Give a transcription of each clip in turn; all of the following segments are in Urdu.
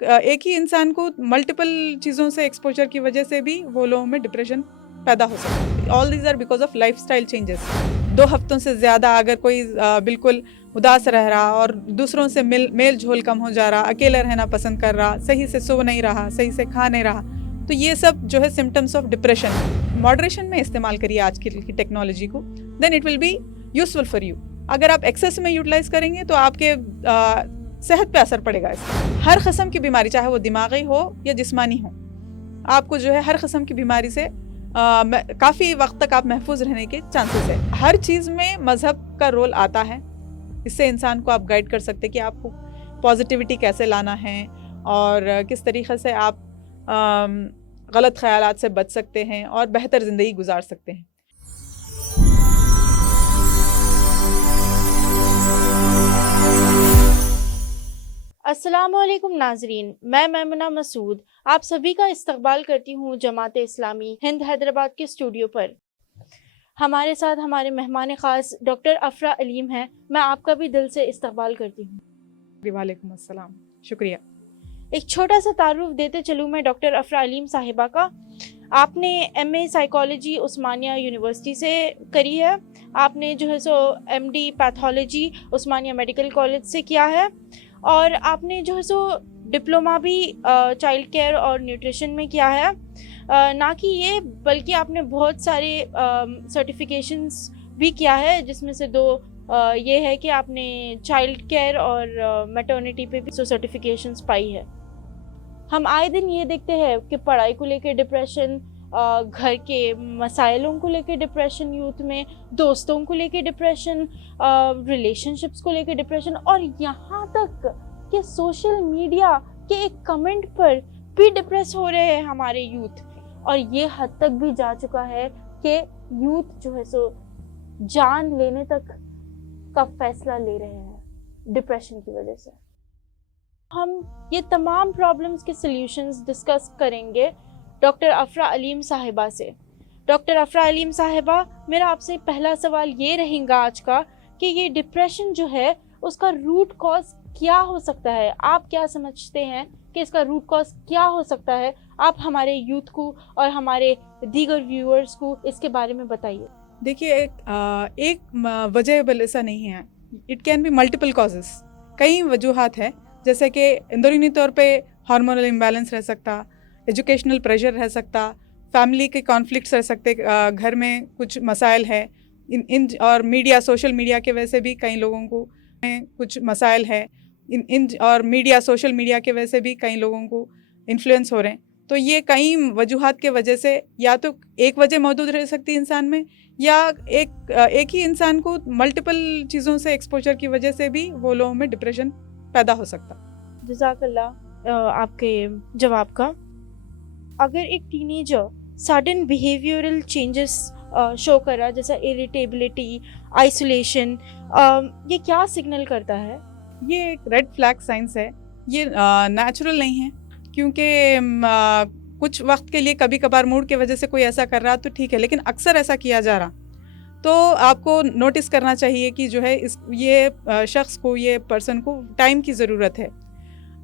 ایک ہی انسان کو ملٹیپل چیزوں سے ایکسپوجر کی وجہ سے بھی وہ لوگوں میں ڈپریشن پیدا ہو سکتا ہے. All these are because of lifestyle changes. 2 ہفتوں سے زیادہ اگر کوئی بالکل اداس رہ رہا اور دوسروں سے میل جھول کم ہو جا رہا, اکیلے رہنا پسند کر رہا, صحیح سے سو نہیں رہا, صحیح سے کھا نہیں رہا, تو یہ سب جو ہے سمٹمس آف ڈپریشن. ماڈریشن میں استعمال کریے آج کی ٹیکنالوجی کو, then it will be useful for you. اگر آپ ایکسیس میں یوٹیلائز کریں گے تو آپ کے صحت پہ اثر پڑے گا. اس کا ہر قسم کی بیماری, چاہے وہ دماغی ہو یا جسمانی ہو, آپ کو جو ہے ہر قسم کی بیماری سے کافی وقت تک آپ محفوظ رہنے کے چانسز ہے. ہر چیز میں مذہب کا رول آتا ہے. اس سے انسان کو آپ گائیڈ کر سکتے کہ آپ کو پازیٹیوٹی کیسے لانا ہے اور کس طریقے سے آپ غلط خیالات سے بچ سکتے ہیں اور بہتر زندگی گزار سکتے ہیں. السلام علیکم ناظرین، میں میمنہ مسعود آپ سبھی کا استقبال کرتی ہوں جماعت اسلامی ہند حیدرآباد کے اسٹوڈیو پر. ہمارے ساتھ ہمارے مہمان خاص ڈاکٹر افرا علیم ہیں. میں آپ کا بھی دل سے استقبال کرتی ہوں. وعلیکم السلام, شکریہ. ایک چھوٹا سا تعارف دیتے چلوں میں ڈاکٹر افرا علیم صاحبہ کا. آپ نے ایم اے سائیکالوجی عثمانیہ یونیورسٹی سے کری ہے. آپ نے جو ہے سو ایم ڈی پیتھولوجی عثمانیہ میڈیکل کالج سے کیا ہے, اور آپ نے جو ہے سو ڈپلومہ بھی چائلڈ کیئر اور نیوٹریشن میں کیا ہے. نہ کہ یہ بلکہ آپ نے بہت سارے سرٹیفکیشنز بھی کیا ہے, جس میں سے 2 یہ ہے کہ آپ نے چائلڈ کیئر اور میٹرنٹی پہ بھی سرٹیفکیشنز پائی ہے. ہم آئے دن یہ دیکھتے ہیں کہ پڑھائی کو لے کے ڈپریشن, گھر کے مسائلوں کو لے کے ڈپریشن یوتھ میں, دوستوں کو لے کے ڈپریشن, ریلیشن شپس کو لے کے ڈپریشن, اور یہاں تک کہ سوشل میڈیا کے ایک کمنٹ پر بھی ڈپریس ہو رہے ہیں ہمارے یوتھ. اور یہ حد تک بھی جا چکا ہے کہ یوتھ جو ہے سو جان لینے تک کا فیصلہ لے رہے ہیں ڈپریشن کی وجہ سے. ہم یہ تمام پرابلمز کے سلیوشنز ڈسکس کریں گے ڈاکٹر افرا علیم صاحبہ سے. ڈاکٹر افرا علیم صاحبہ, میرا آپ سے پہلا سوال یہ رہے گا آج کا کہ یہ ڈپریشن جو ہے اس کا روٹ کاز کیا ہو سکتا ہے. آپ کیا سمجھتے ہیں کہ اس کا روٹ کاز کیا ہو سکتا ہے؟ آپ ہمارے یوتھ کو اور ہمارے دیگر ویورز کو اس کے بارے میں بتائیے. دیکھیے, ایک وجہ ایسا نہیں ہے. It can be multiple causes. کئی وجوہات ہیں, جیسے کہ اندرونی طور پہ ہارمونل امبیلنس رہ سکتا, ایجوکیشنل پریشر رہ سکتا, فیملی کے کانفلکٹس رہ سکتے, گھر میں کچھ مسائل ہے, اور میڈیا, سوشل میڈیا کے وجہ سے بھی کئی لوگوں کو کچھ مسائل ہے, اور میڈیا, سوشل میڈیا کے وجہ سے بھی کئی لوگوں کو انفلوئنس ہو رہے ہیں. تو یہ کئی وجوہات کے وجہ سے یا تو ایک وجہ موجود رہ سکتی انسان میں, یا ایک ہی انسان کو ملٹیپل چیزوں سے ایکسپوجر کی وجہ سے بھی وہ لوگوں میں ڈپریشن پیدا ہو سکتا. جزاک اللہ آپ کے جواب کا. اگر ایک ٹینیجر سڈن بیہیویئرل چینجز شو کر رہا, جیسا اریٹیبلٹی, آئسولیشن, یہ کیا سگنل کرتا ہے؟ یہ ایک ریڈ فلیگ سائنس ہے. یہ نیچرل نہیں ہے, کیونکہ کچھ وقت کے لیے کبھی کبھار موڈ کی وجہ سے کوئی ایسا کر رہا تو ٹھیک ہے, لیکن اکثر ایسا کیا جا رہا تو آپ کو نوٹس کرنا چاہیے کہ جو ہے یہ شخص کو, یہ پرسن کو ٹائم کی ضرورت ہے,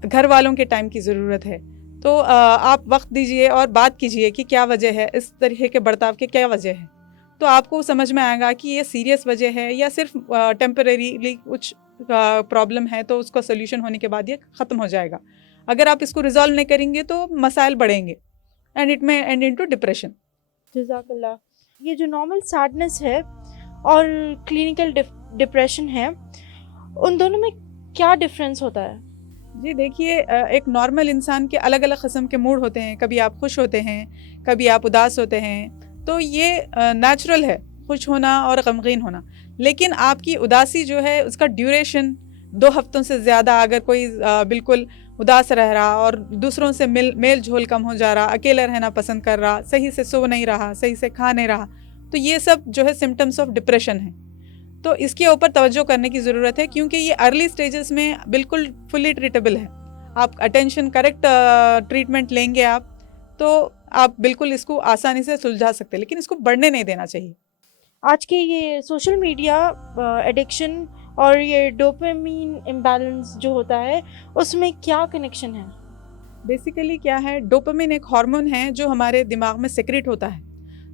گھر والوں کے ٹائم کی ضرورت ہے. تو آپ وقت دیجئے اور بات کیجئے کہ کیا وجہ ہے, اس طرح کے برتاؤ کے کیا وجہ ہے. تو آپ کو سمجھ میں آئے گا کہ یہ سیریس وجہ ہے یا صرف ٹیمپریریلی کچھ پرابلم ہے, تو اس کا سولوشن ہونے کے بعد یہ ختم ہو جائے گا. اگر آپ اس کو ریزالو نہیں کریں گے تو مسائل بڑھیں گے, اینڈ اٹ میں اینڈ انٹو ڈپریشن. جزاک اللہ. یہ جو نارمل سیڈنس ہے اور کلینکل ڈپریشن ہے, ان دونوں میں کیا ڈفرینس ہوتا ہے؟ جی دیکھیے, ایک نارمل انسان کے الگ الگ قسم کے موڈ ہوتے ہیں. کبھی آپ خوش ہوتے ہیں, کبھی آپ اداس ہوتے ہیں, تو یہ نیچرل ہے خوش ہونا اور غمگین ہونا. لیکن آپ کی اداسی جو ہے اس کا ڈیوریشن 2 ہفتوں سے زیادہ اگر کوئی بالکل اداس رہ رہا اور دوسروں سے میل جھول کم ہو جا رہا, اکیلے رہنا پسند کر رہا, صحیح سے سو نہیں رہا, صحیح سے کھا نہیں رہا, تو یہ سب جو ہے سمٹمس آف ڈپریشن ہیں. تو اس کے اوپر توجہ کرنے کی ضرورت ہے, کیونکہ یہ ارلی سٹیجز میں بالکل فلی ٹریٹیبل ہے. آپ اٹینشن کریکٹ ٹریٹمنٹ لیں گے آپ, تو آپ بالکل اس کو آسانی سے سلجھا سکتے, لیکن اس کو بڑھنے نہیں دینا چاہیے. آج کے یہ سوشل میڈیا ایڈکشن اور یہ ڈوپامین امبیلنس جو ہوتا ہے, اس میں کیا کنیکشن ہے؟ بیسیکلی کیا ہے، ڈوپامین ایک ہارمون ہے جو ہمارے دماغ میں سیکریٹ ہوتا ہے.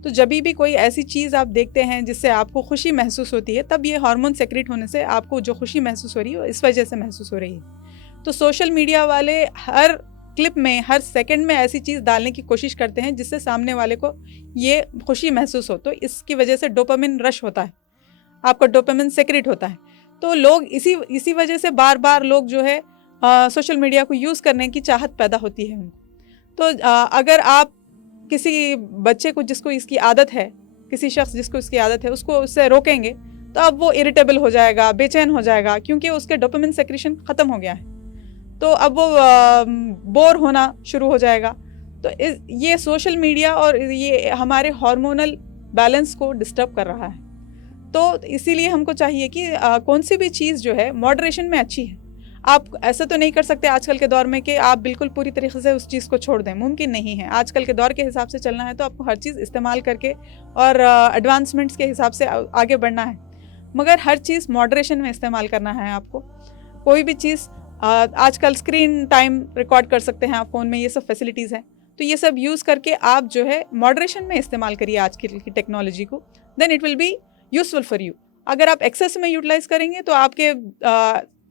تو جبھی بھی کوئی ایسی چیز آپ دیکھتے ہیں جس سے آپ کو خوشی محسوس ہوتی ہے، تب یہ ہارمون سیکریٹ ہونے سے آپ کو جو خوشی محسوس ہو رہی ہے وہ اس وجہ سے محسوس ہو رہی ہے. تو سوشل میڈیا والے ہر کلپ میں، ہر سیکنڈ میں ایسی چیز ڈالنے کی کوشش کرتے ہیں جس سے سامنے والے کو یہ خوشی محسوس ہو. تو اس کی وجہ سے ڈوپامین رش ہوتا ہے، آپ کا ڈوپامین سیکریٹ ہوتا ہے. تو لوگ اسی وجہ سے بار بار لوگ جو ہے سوشل میڈیا کو یوز کرنے کی چاہت پیدا ہوتی ہے ان کو. تو اگر آپ کسی بچے کو جس کو اس کی عادت ہے، کسی شخص جس کو اس کی عادت ہے، اس کو اس سے روکیں گے تو اب وہ اریٹیبل ہو جائے گا، بے چین ہو جائے گا، کیونکہ اس کے ڈوپامین سیکریشن ختم ہو گیا ہے. تو اب وہ بور ہونا شروع ہو جائے گا. تو یہ سوشل میڈیا اور یہ ہمارے ہارمونل بیلنس کو ڈسٹرب کر رہا ہے. تو اسی لیے ہم کو چاہیے کہ کون سی بھی چیز جو ہے ماڈریشن میں اچھی ہے. آپ ایسا تو نہیں کر سکتے آج کل کے دور میں کہ آپ بالکل پوری طریقے سے اس چیز کو چھوڑ دیں، ممکن نہیں ہے. آج کل کے دور کے حساب سے چلنا ہے تو آپ کو ہر چیز استعمال کر کے اور ایڈوانسمنٹس کے حساب سے آگے بڑھنا ہے، مگر ہر چیز ماڈریشن میں استعمال کرنا ہے. آپ کو کوئی بھی چیز آج کل اسکرین ٹائم ریکارڈ کر سکتے ہیں آپ فون میں، یہ سب فیسلٹیز ہیں. تو یہ سب یوز کر کے آپ جو ہے ماڈریشن میں استعمال کریے آج کی ٹیکنالوجی کو، then it will be useful for you. اگر آپ ایکسیس میں یوٹیلائز کریں گے تو آپ کے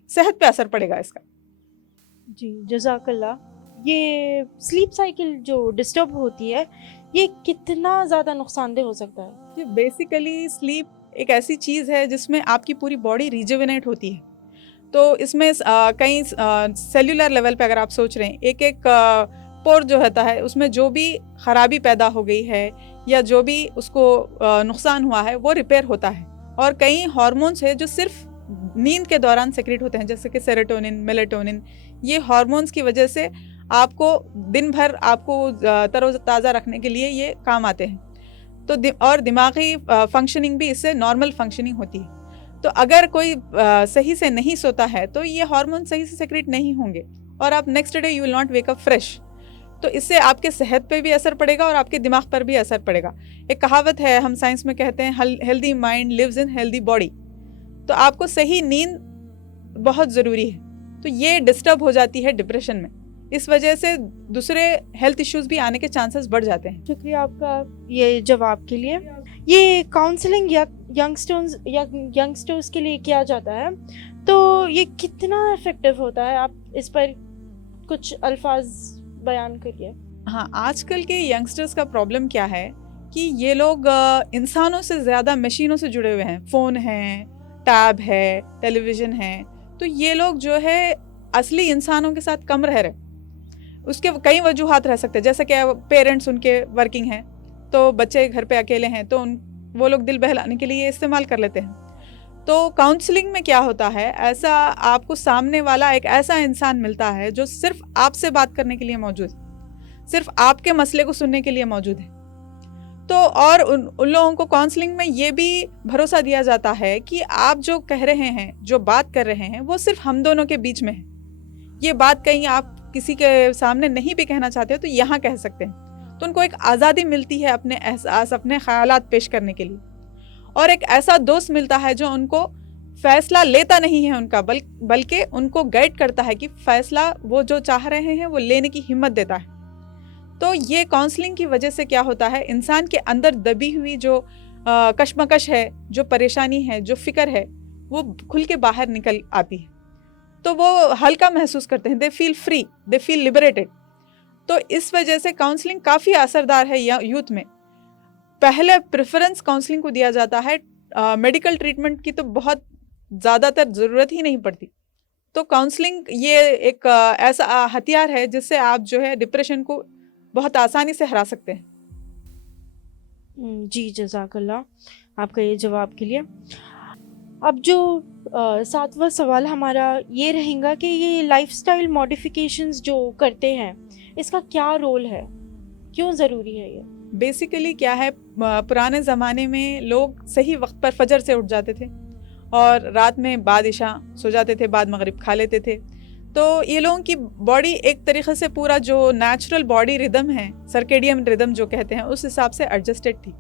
صحت پہ اثر پڑے گا اس کا. جی جزاک اللہ. یہ سلیپ سائیکل جو ڈسٹرب ہوتی ہے یہ کتنا زیادہ نقصان دہ ہو سکتا ہے؟ جی بیسیکلی سلیپ ایک ایسی چیز ہے جس میں آپ کی پوری باڈی ریجوینیٹ ہوتی ہے. تو اس میں کئی سیلولر لیول پہ اگر آپ سوچ رہے ہیں، ایک پور جو ہوتا ہے اس میں جو بھی خرابی پیدا ہو گئی ہے یا جو بھی اس کو نقصان ہوا ہے وہ ریپیئر ہوتا ہے. اور کئی ہارمونس ہے جو صرف نیند کے دوران سیکریٹ ہوتے ہیں، جیسے کہ سیروٹونن، میلیٹونن. یہ ہارمونس کی وجہ سے آپ کو دن بھر آپ کو تر و تازہ رکھنے کے لیے یہ کام آتے ہیں. تو اور دماغی فنکشننگ بھی اس سے نارمل فنکشننگ ہوتی ہے. تو اگر کوئی صحیح سے نہیں سوتا ہے تو یہ ہارمون صحیح سے سیکریٹ نہیں ہوں گے اور آپ next day you will not wake up fresh. تو اس سے آپ کے صحت پہ بھی اثر پڑے گا اور آپ کے دماغ پر بھی اثر پڑے گا. ایک کہاوت ہے ہم سائنس میں کہتے ہیں healthy mind leaves in healthy body. تو آپ کو صحیح نیند بہت ضروری ہے. تو یہ ڈسٹرب ہو جاتی ہے ڈپریشن میں، اس وجہ سے دوسرے ہیلتھ ایشوز بھی آنے کے چانسز بڑھ جاتے ہیں. شکریہ آپ کا یہ جواب کے لیے. یہ کاؤنسلنگ ینگسٹرز کے لیے کیا جاتا ہے تو یہ کتنا افیکٹو ہوتا ہے؟ آپ اس پر کچھ الفاظ بیان کریے. ہاں، آج کل کے ینگسٹرز کا پرابلم کیا ہے کہ یہ لوگ انسانوں سے زیادہ مشینوں سے جڑے ہوئے ہیں. فون ہیں، ٹیب ہے، ٹیلی ویژن ہے. تو یہ لوگ جو ہے اصلی انسانوں کے ساتھ کم رہ رہے. اس کے کئی وجوہات رہ سکتے ہیں، جیسے کہ پیرنٹس ان کے ورکنگ ہیں تو بچے گھر پہ اکیلے ہیں تو وہ لوگ دل بہلانے کے لیے استعمال کر لیتے ہیں. تو کاؤنسلنگ میں کیا ہوتا ہے، ایسا آپ کو سامنے والا ایک ایسا انسان ملتا ہے جو صرف آپ سے بات کرنے کے لیے موجود ہے، صرف آپ کے مسئلے کو سننے کے لیے موجود ہے. تو اور ان لوگوں کو کاؤنسلنگ میں یہ بھی بھروسہ دیا جاتا ہے کہ آپ جو کہہ رہے ہیں، جو بات کر رہے ہیں، وہ صرف ہم دونوں کے بیچ میں ہے. یہ بات کہیں آپ کسی کے سامنے نہیں بھی کہنا چاہتے ہو تو یہاں کہہ سکتے ہیں. تو ان کو ایک آزادی ملتی ہے اپنے احساس، اپنے خیالات پیش کرنے کے لیے. اور ایک ایسا دوست ملتا ہے جو ان کو فیصلہ لیتا نہیں ہے ان کا، بلکہ ان کو گائیڈ کرتا ہے کہ فیصلہ وہ جو چاہ رہے ہیں وہ لینے کی ہمت دیتا ہے. تو یہ کاؤنسلنگ کی وجہ سے کیا ہوتا ہے، انسان کے اندر دبی ہوئی جو کشمکش ہے، جو پریشانی ہے، جو فکر ہے، وہ کھل کے باہر نکل آتی ہے. تو وہ ہلکا محسوس کرتے ہیں، دے فیل فری، دے فیل لبریٹڈ. تو اس وجہ سے کاؤنسلنگ کافی اثردار ہے یوتھ میں. پہلے پریفرنس کاؤنسلنگ کو دیا جاتا ہے، میڈیکل ٹریٹمنٹ کی تو بہت زیادہ تر ضرورت ہی نہیں پڑتی. تو کاؤنسلنگ یہ ایک ایسا ہتھیار ہے جس سے آپ جو ہے ڈپریشن کو بہت آسانی سے ہرا سکتے ہیں. جی جزاک اللہ آپ کا یہ جواب کے لیے. اب جو 7واں سوال ہمارا یہ رہے گا کہ یہ لائف سٹائل ماڈیفیکیشنز جو کرتے ہیں اس کا کیا رول ہے، کیوں ضروری ہے یہ؟ بیسیکلی کیا ہے، پرانے زمانے میں لوگ صحیح وقت پر فجر سے اٹھ جاتے تھے اور رات میں بعد عشاء سو جاتے تھے، بعد مغرب کھا لیتے تھے. تو یہ لوگوں کی باڈی ایک طریقے سے پورا جو نیچرل باڈی ردم ہے، سرکیڈیم ردم جو کہتے ہیں، اس حساب سے ایڈجسٹڈ تھی.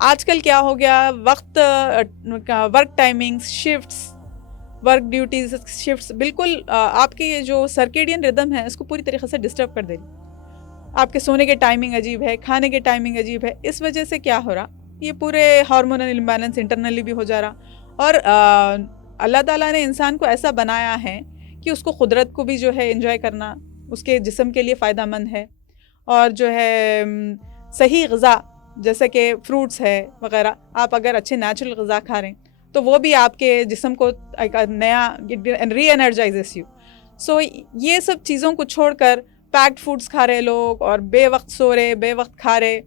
آج کل کیا ہو گیا، work timings, shifts, work duties shifts بالکل آپ کے یہ جو سرکیڈین ردم ہے اس کو پوری طریقے سے ڈسٹرب کر دے رہی. آپ کے سونے کے ٹائمنگ عجیب ہے, کھانے کے ٹائمنگ عجیب ہے. اس وجہ سے کیا ہو رہا, یہ پورے ہارمونل امبیلنس انٹرنلی بھی ہو جا رہا. اور اللہ تعالیٰ نے انسان کو ایسا بنایا ہے کہ اس کو قدرت کو بھی جو ہے انجوائے کرنا اس کے جسم کے لیے فائدہ مند ہے. اور جو ہے صحیح غذا جیسے کہ فروٹس ہے وغیرہ, آپ اگر اچھے نیچرل غذا کھا رہے ہیں تو وہ بھی آپ کے جسم کو ایک نیا ری انرجائزز یو. سو یہ سب چیزوں کو چھوڑ کر پیکڈ فوڈس کھا رہے لوگ اور بے وقت سو رہے, بے وقت کھا رہے,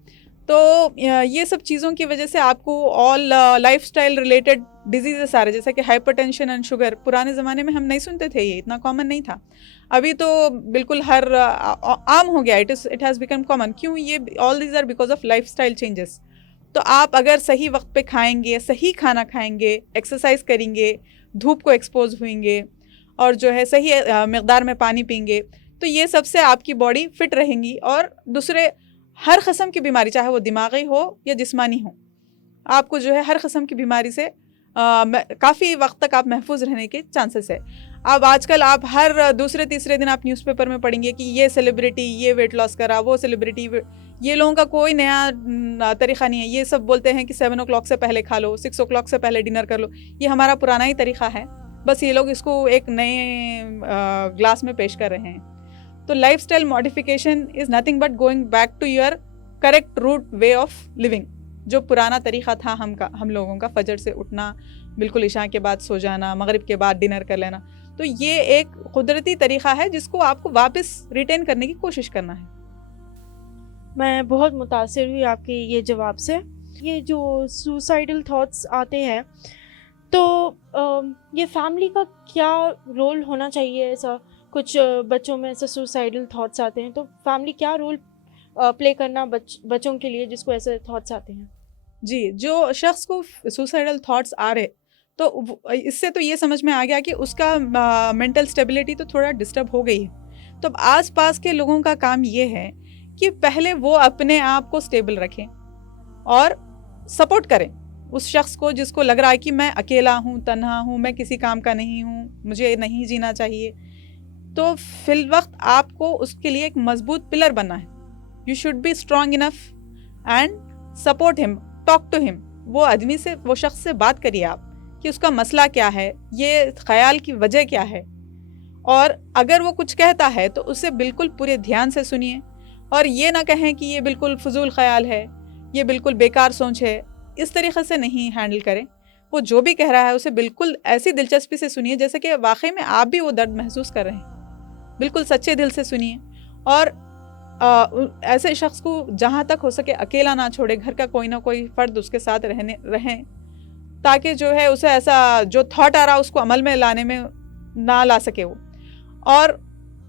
تو یہ سب چیزوں کی وجہ سے آپ کو all lifestyle related diseases آ رہے, جیسے کہ ہائپر ٹینشن اینڈ شوگر. پرانے زمانے میں ہم نہیں سنتے تھے, یہ اتنا کامن نہیں تھا. ابھی تو بالکل ہر عام ہو گیا, اٹ ہیز بیکم کامن. کیوں؟ یہ all these are because of lifestyle changes. تو آپ اگر صحیح وقت پہ کھائیں گے, صحیح کھانا کھائیں گے, ایکسرسائز کریں گے, دھوپ کو ایکسپوز ہوئیں گے, اور جو ہے صحیح مقدار میں پانی پئیں گے, تو یہ سب سے آپ کی باڈی فٹ رہیں گی. اور دوسرے ہر قسم کی بیماری, چاہے وہ دماغی ہو یا جسمانی ہو, آپ کو جو ہے ہر قسم کی بیماری سے کافی وقت تک آپ محفوظ رہنے کے چانسز ہے. اب آج کل آپ ہر دوسرے تیسرے دن آپ نیوز پیپر میں پڑھیں گے کہ یہ سیلیبریٹی یہ ویٹ لاس کرا, وہ سیلیبریٹی. یہ لوگوں کا کوئی نیا طریقہ نہیں ہے. یہ سب بولتے ہیں کہ 7 o'clock سے پہلے کھا لو, 6 o'clock سے پہلے ڈنر کر لو. یہ ہمارا پرانا ہی طریقہ ہے, بس یہ لوگ اس کو ایک نئے گلاس میں پیش کر رہے ہیں. تو lifestyle modification is nothing but going back to your correct route way of living. جو پرانا طریقہ تھا ہم لوگوں کا, فجر سے اٹھنا, بالکل عشاء کے بعد سو جانا, مغرب کے بعد ڈنر کر لینا, تو یہ ایک قدرتی طریقہ ہے جس کو آپ کو واپس ریٹین کرنے کی کوشش کرنا ہے. میں بہت متاثر ہوئی آپ کے یہ جواب سے. یہ جو سوسائڈل تھاٹس آتے ہیں تو یہ فیملی کا کیا رول ہونا چاہیے؟ ایسا کچھ بچوں میں ایسے سوسائڈل تھاٹس آتے ہیں تو فیملی کیا رول پلے کرنا بچوں کے لیے جس کو ایسے تھاٹس آتے ہیں؟ جی, جو شخص کو سوسائڈل تھاٹس آ رہے تو اس سے تو یہ سمجھ میں آ گیا کہ اس کا مینٹل اسٹیبلٹی تو تھوڑا ڈسٹرب ہو گئی ہے. تو اب آس پاس کے لوگوں کا کام یہ ہے کہ پہلے وہ اپنے آپ کو اسٹیبل رکھیں اور سپورٹ کریں اس شخص کو جس کو لگ رہا ہے کہ میں اکیلا ہوں, تنہا ہوں, میں کسی کام کا نہیں ہوں, مجھے نہیں جینا چاہیے. تو فی الوقت آپ کو اس کے لیے ایک مضبوط پلر بننا ہے. You should be strong enough and support him, talk to him. وہ آدمی سے, وہ شخص سے بات کریے آپ کہ اس کا مسئلہ کیا ہے, یہ خیال کی وجہ کیا ہے, اور اگر وہ کچھ کہتا ہے تو اسے بالکل پورے دھیان سے سنیے, اور یہ نہ کہیں کہ یہ بالکل فضول خیال ہے, یہ بالکل بیکار سوچ ہے. اس طریقے سے نہیں ہینڈل کریں. وہ جو بھی کہہ رہا ہے اسے بالکل ایسی دلچسپی سے سنیے جیسے کہ واقعی میں آپ بھی وہ درد محسوس کر رہے ہیں. بالکل سچے دل سے سنیے, اور ایسے شخص کو جہاں تک ہو سکے اکیلا نہ چھوڑے. گھر کا کوئی نہ کوئی فرد اس کے ساتھ رہیں تاکہ جو ہے اسے ایسا جو تھاٹ آ رہا اس کو عمل میں لانے میں نہ لا سکے وہ. اور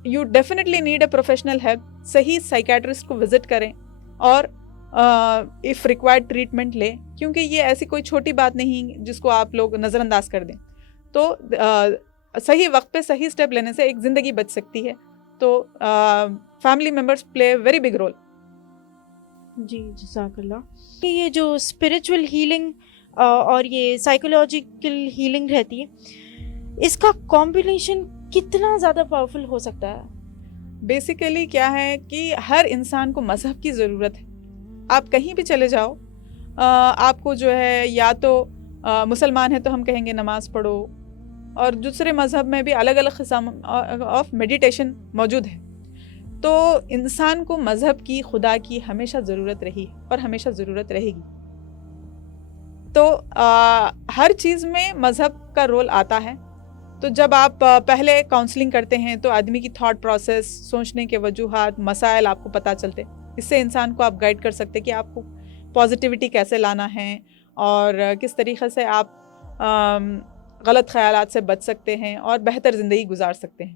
you definitely need a professional help. صحیح سائیکیٹرسٹ کو وزٹ کریں اور اف ریکوائرڈ ٹریٹمنٹ لیں, کیونکہ یہ ایسی کوئی چھوٹی بات نہیں جس کو آپ لوگ نظر انداز کر دیں. تو صحیح وقت پہ صحیح اسٹیپ لینے سے ایک زندگی بچ سکتی ہے. تو family members play very big role. جی جزاک اللہ. یہ جو اسپریچول ہیلنگ اور یہ سائیکولوجیکل ہیلنگ رہتی ہے, اس کا کمبینیشن کتنا زیادہ پاورفل ہو سکتا ہے؟ بیسیکلی کیا ہے کہ ہر انسان کو مذہب کی ضرورت ہے. آپ کہیں بھی چلے جاؤ, آپ کو جو ہے یا تو مسلمان ہے تو ہم کہیں گے نماز پڑھو, اور دوسرے مذہب میں بھی الگ الگ قسم آف میڈیٹیشن موجود ہے. تو انسان کو مذہب کی, خدا کی ہمیشہ ضرورت رہی ہے اور ہمیشہ ضرورت رہے گی. تو ہر چیز میں مذہب کا رول آتا ہے. تو جب آپ پہلے کاؤنسلنگ کرتے ہیں تو آدمی کی تھاٹ پروسیس, سوچنے کے وجوہات, مسائل آپ کو پتہ چلتے. اس سے انسان کو آپ گائیڈ کر سکتے کہ آپ کو پازیٹیوٹی کیسے لانا ہے اور کس طریقے سے آپ غلط خیالات سے بچ سکتے ہیں اور بہتر زندگی گزار سکتے ہیں.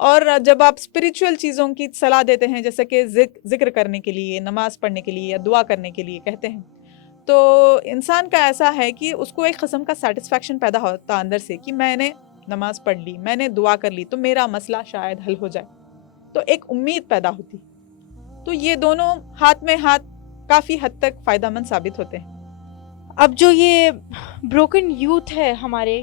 اور جب آپ اسپریچول چیزوں کی صلاح دیتے ہیں, جیسے کہ ذکر کرنے کے لیے, نماز پڑھنے کے لیے یا دعا کرنے کے لیے کہتے ہیں, تو انسان کا ایسا ہے کہ اس کو ایک قسم کا سیٹسفیکشن پیدا ہوتا اندر سے کہ میں نے نماز پڑھ لی, میں نے دعا کر لی, تو میرا مسئلہ شاید حل ہو جائے. تو ایک امید پیدا ہوتی. تو یہ دونوں ہاتھ میں ہاتھ کافی حد تک فائدہ مند ثابت ہوتے ہیں. اب جو یہ بروکن یوتھ ہے ہمارے,